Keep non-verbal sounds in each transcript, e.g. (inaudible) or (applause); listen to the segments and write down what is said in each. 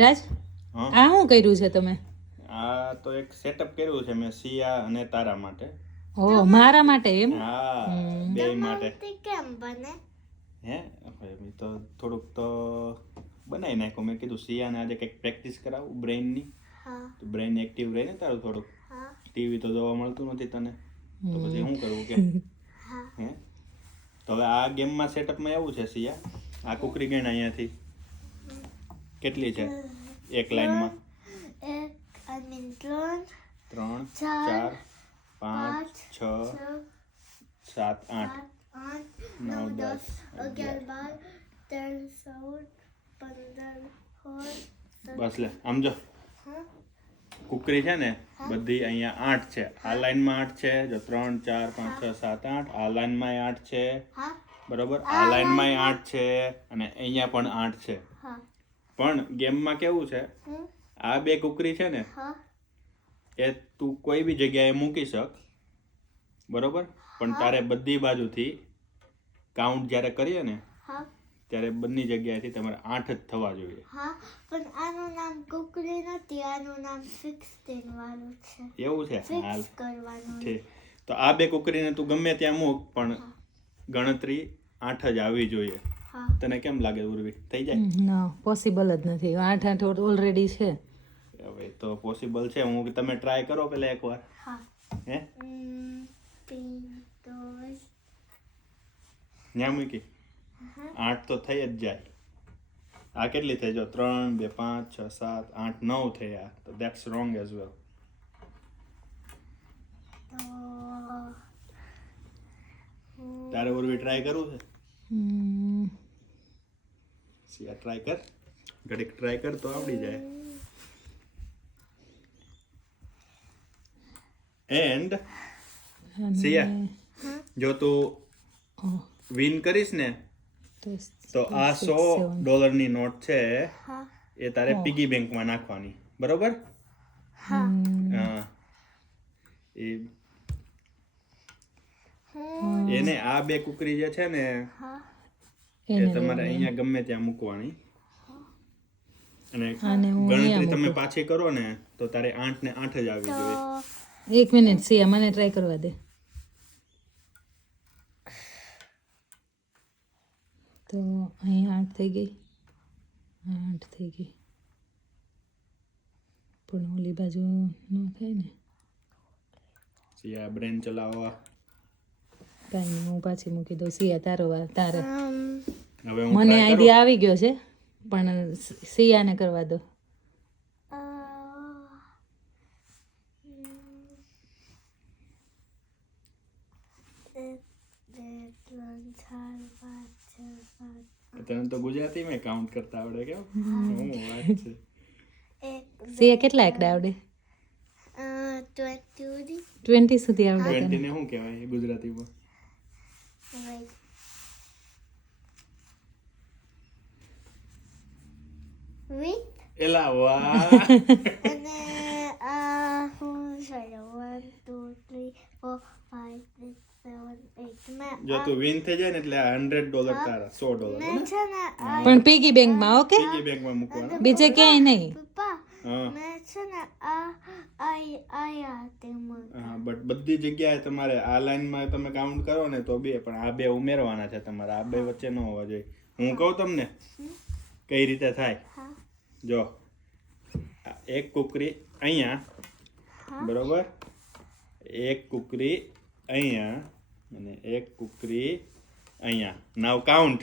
રાજ હા? આ શું કર્યું છે તમે? આ તો એક સેટઅપ કર્યું છે મેં સિયા અને તારા માટે. ઓ મારા માટે એમ? હા બે માટે. કેમ બને? હે? હવે મેં તો થોડુંક તો બનાવી નાખ્યું. મેં કીધું સિયાને આજે કંઈક પ્રેક્ટિસ કરાવું બ્રેઇનની હા. તો બ્રેઇન એક્ટિવ રહે ને તારું થોડુંક? ટીવી તો જોવા મળતું નથી તને. તો પછી શું કરવું કે? હા. હે? તો હવે આ ગેમમાં સેટઅપમાં એવું છે સિયા આ કુકરી ગેણ અહીંયાથી. કેટલી છે? એક લાઈનમાં. ત્રણ ચાર, પાંચ છ સાત આઠ નવ, દસ, અગિયાર. બાર તેર ચૌદ પંદર બસ લે આમ જો. કુકરી છે ને બધી અહીંયા આઠ છે. આ લાઈનમાં આઠ છે જો ત્રણ ચાર પાંચ છ સાત આઠ આ લાઈનમાં આઠ છે. બરોબર? આ લાઈનમાં આઠ છે અને અહીંયા પણ આઠ છે. પણ ગેમમાં કેવું છે? આ બે કુકરી છે ને એ તું કોઈ બી જગ્યાએ મૂકી શક. બરોબર? પણ તારે બધી બાજુથી કાઉન્ટ જ્યારે કરીએ ને ત્યારે બંને જગ્યાએથી તમારે આઠ જ થવા જોઈએ. હા પણ આનું નામ કુકરી નથી આનું નામ સિક્સટીન વાળું છે. એવું છે? હાલ. કરવાનું. તો આ બે કુકરીને તું ગમે ત્યાં મૂક પણ ગણતરી આઠ જ આવવી જોઈએ. તને કેમ લાગે ઉર્વી? થઈ જાય? ના પોસિબલ જ નથી. આઠ આઠ ઓલરેડી છે. હવે તો પોસિબલ છે. હું તમે ટ્રાય કરો પેલા એકવાર. હા. હે? હમ, ન્યા મૂકી. આઠ તો થઈ જ જાય. આ કેટલી થઈ? જો ત્રણ બે પાંચ છ સાત આઠ નવ થયા. તો દેટ્સ રોંગ એઝ વેલ તો તારે ઉર્વી ટ્રાય કરવું છે? હમ, આ ટ્રાય કર. ઘડીક ટ્રાય કર તો આવડી જાય. એન્ડ સિયા જો તું વિન કરીશ ને તો આ સો ડોલરની નોટ છે. એ તારે પીગી બેંકમાં નાખવાની. બરોબર? હા. એ એને આ બે કુકરી જે છે ને હા. એ તમારે અહીંયા ગમે ત્યાં મૂકવાની. અને ગણતરી તમે પાછી કરો ને તો તારે આઠ ને આઠ જ આવી જોઈએ. એક મિનિટ સિયા મને ટ્રાય કરવા દે. તો અહીં આઠ થઈ ગઈ. આઠ થઈ ગઈ. પણ ઓલી બાજુ ન થાય ને? સિયા બ્રેન ચલાવવા કાંઈ નહીં હું પાછી મૂકી દઉં સિયા તારો વાર તારે. મને આઈડિયા આવી ગયો છે પણ સિયાને કરવા દો. તને તો ગુજરાતીમાં કાઉન્ટ કરતા આવડે કેમ? હું. વાત છે. સિયા કેટલા એકડા આવડે? ટ્વેન્ટી સુધી. આવડે ટ્વેન્ટી ને શું કહેવાય ગુજરાતીમાં? Like with એલા વાહ અને આ હું છે one two three four five six seven eight મેં જો તું વિન થઈ જાય ને એટલે હંડ્રેડ ડોલર તારા સો ડોલર મેં છે ને આ પણ પીગી બેંકમાં ઓકે પીગી બેંકમાં મૂકવાના બીજે ક્યાંય નહીં પપ્પા હા મેં છે ને આ આઈ હા બટ બધી જગ્યાએ તમારે આ લાઈનમાં તમે કાઉન્ટ કરો ને તો બે પણ આ બે ઉમેરવાના છે તમારે. આ બે વચ્ચે ન હોવા જોઈએ. હું કહું તમને કઈ રીતે થાય? જો એક કુકરી અહીંયા બરોબર? એક કુકરી અહીંયા અને એક કુકરી અહીંયા. Now count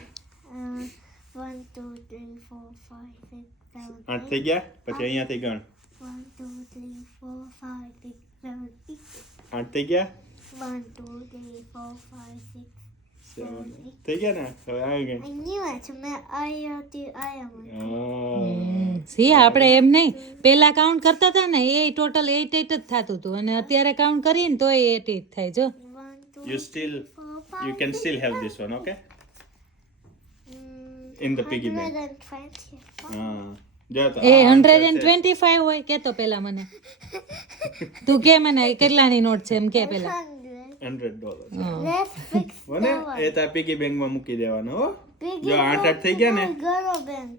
one two three four five six આઠ થઈ ગયા પછી અહીંયાથી ગણ આઠ થઈ ગયા થઈ ગયા ને હવે આવી ગઈ. સિયા આપણે એમ નહીં. પેલા કાઉન્ટ કરતા હતા ને એ ટોટલ એટ એટ જ થતું હતું. અને અત્યારે કાઉન્ટ કરીને તો એટ એટ થાય જો. You still you can still have this one okay in the hundred twenty હા a hundred and. Twenty five હોય કે તો પેલા મને. (laughs) તું કે મને કેટલાની નોટ છે એમ કે પેલા. હંડ્રેડ 100 ડોલર મને એ તાર પીગી બેંકમાં મૂકી દેવાનો હો. જો આઠ આઠ થઈ ગયા ને.